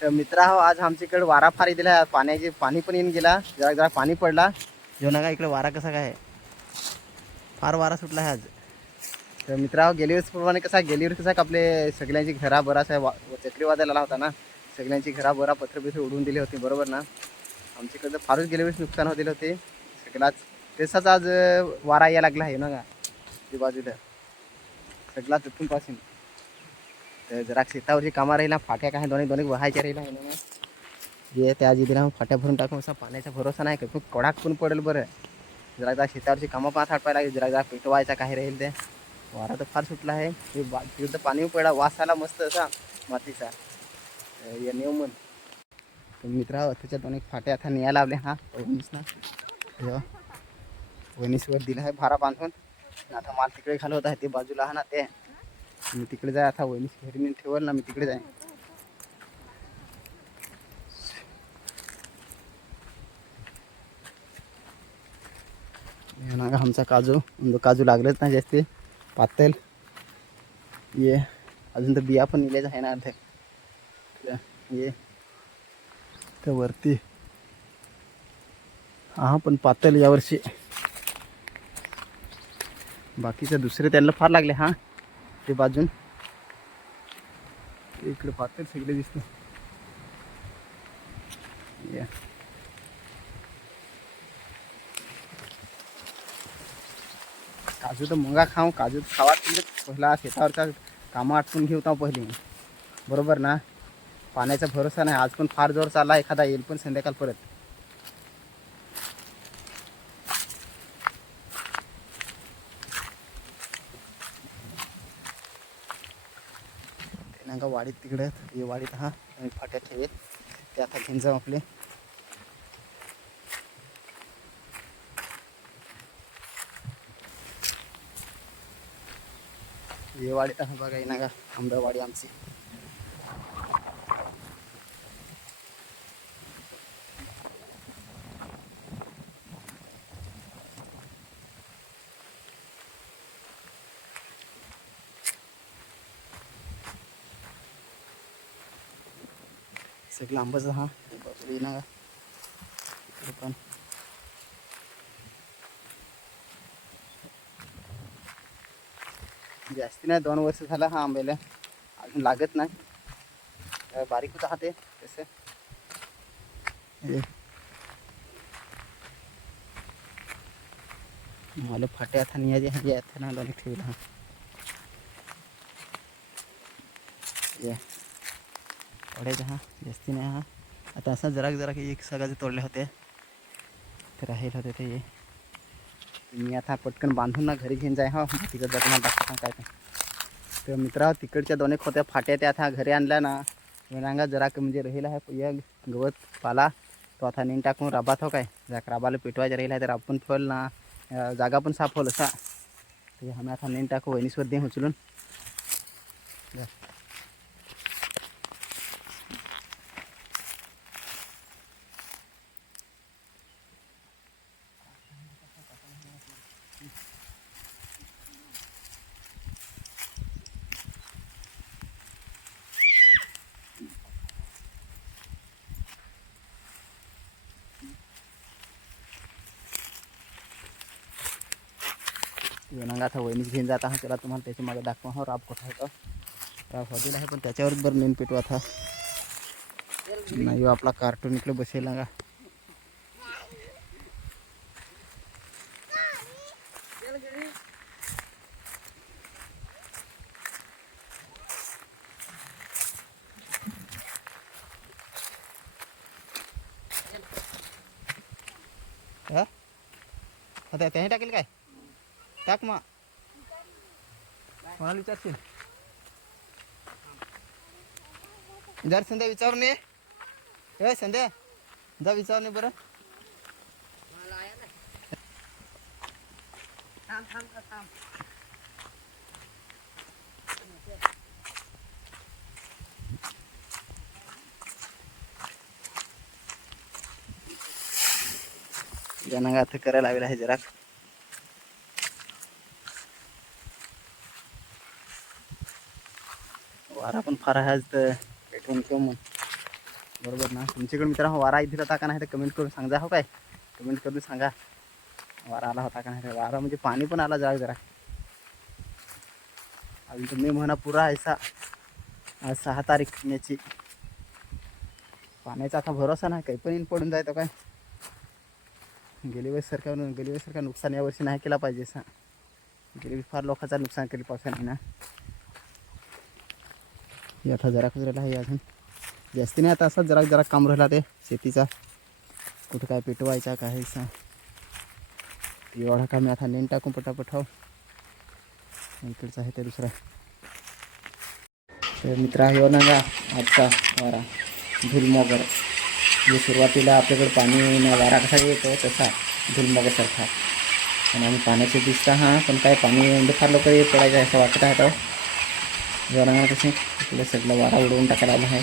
तर मित्रा हो, आज आमच्याकडे वारा फार दिला, पाणी पण येऊन गेला, जरा जरा पाणी पडला. जेव्हा नका इकडे वारा कसा काय फार वारा सुटला आहे आज. तर मित्रा गेल्या वर्षीप्रमाणे गेल्या वर्षी आपले सगळ्यांची घरा बराच चक्रीवादळ आला होता ना, सगळ्यांची घरा बरा पत्र उडवून दिले होते, बरोबर ना. आमच्याकडे फारच गेल्या वर्षी नुकसान होते होते सगळ्याच. तसाच आज वारा यायला लागला आहे ना का ते बाजूला सगळा तिथून पासून. तर जरा शेतावरची कामं राहिला, फाट्या काय दोन्ही दोन्ही व्हायच्या राहिला आहे ना. जे त्या जिल्ह्याला फाट्या भरून टाकून असा पाण्याचा भरोसा नाही का, कडाक पण पडेल बरं. जरा जरा शेतावरची कामं पाच हाटपायला लागेल, जरा जरा पेटवायचा काही राहील ते. वारा तर फार सुटला आहे, तिकडं पाणी पडला, वास आला मस्त असा मातीचा नेवमन. तर मित्रा त्याच्यात अनेक फाट्या आता न्यायला लावल्या. हा वहिनीस ना वहिनीसवर दिला आहे भारा बांधून. आता माल तिकडे घालवत आहे, ते बाजूला हा ना, ते मी तिकडे जाय. आता वहिनीस घरी नेऊन ठेवल ना, मी तिकडे जाईन. ना आमचा काजू लागलेच नाही जास्त पातळ. ये अजून तर बिया पण निघायचं आहे ना अर्धे. ये तर वरती हा पण पातळ यावर्षी. बाकीचे दुसरे त्यांना फार लागले. हा ते बाजून इकडे पातळ सगळे दिसते. काजू तर मुंगा खाऊ, काजू खावा पहिला शेतावरचा कामं आटपून घेऊ पहिली, बरोबर ना. पाण्याचा भरोसा नाही, आज पण फार जोर चालला, एखादा येईल पण संध्याकाळ परत. ते वाडीत तिकडे हे वाडीत हा फाट्या ठेवेल ते आता घेऊन जाऊ आपले. हे वाडीत हा बघा ना का आंब्यावाडी आमची. सगळं आंबाचं हा ना का पण जास्ती नाही, 2 वर्ष झालं हा आंब्याला, अजून लागत नाही, बारीक होत ते तसं. मला फाट्या आता नियाचे ना दोन्ही ठेवला. हा ये ओढायचं हा जास्ती नाही. हा आता असं जरा जरा एक सगळ्याचे तोडले होते तर राहील होते ते. मी आता पटकन बांधून ना घरी घेऊन जाय. हा तिकडे जाताना दाखवता काय ते. तर मित्रा तिकडच्या दोन एक होत्या फाट्या त्या आता घरी आणल्या ना, रांगा जरा म्हणजे राहिला आहे गवत पाला तो आता नेऊन टाकून राबात हो काय जरा राबाला पेटवायचं राहिला आहे तर आपण ठेवलं ना, जागा पण साफ होल असा. ते आम्ही आता नेऊन टाकू वहिनीसवर दे उचलून. येणार आता वहिनीच घेऊन जात आहे, त्याला तुम्हाला त्याच्या मागे दाखवा. हो राब कुठं आहे, राब हॉटेल आहे पण त्याच्यावर बरं नेऊन पेटू. आता नाही आपला कार्टून इकडे बसेल ना. आता त्याही टाकेल काय टाक मग कोणाला विचारशील जर संध्या विचारून ये. ए संध्या जा विचारून ये बरं. ज्यांना आता करायला लावेल आहे जरा. वारा पण फार आहे आज तर पेटवून ठेव मग. बरोबर ना. तुमच्याकडे मित्रांनो वारा इथे होता का नाही तर कमेंट करून सांगा हो काय. कमेंट करून सांगा वारा आला होता का नाही. तर वारा म्हणजे पाणी पण आला जरा. अजून तर मे महिना पुरा ऐसा. आज 6 तारीख मेची. पाण्याचा आता भरोसा नाही, काही पण पडून जायचं काय. गेली वेळेसारखा नुकसान यावर्षी नाही केला पाहिजे असा. गेली फार लोकांचा नुकसान केलं पावसाने ना. हे आता जरा राहिला आहे अजून जास्ती नाही. आता असंच जरा काम राहिला ते शेतीचा. कुठं काय पेटवायचा काय सा एवढा का मी आता नेन टाकून पटापट हो. इकडचा आहे ते दुसरा. तर मित्रा हो ना गा आजचा वारा धुलमगर. जे सुरुवातीला आपल्याकडे पाणी वारा कसा येतो तसा धुलमगरसारखा. आणि आम्ही पाण्याचे दिसता हां, पण काय पाणी म्हणजे फार लोक पडायचं असं वाटत आहे. तर जेवणाला कसे आपल्या सगळं वारा उडवून टाकायला आला आहे.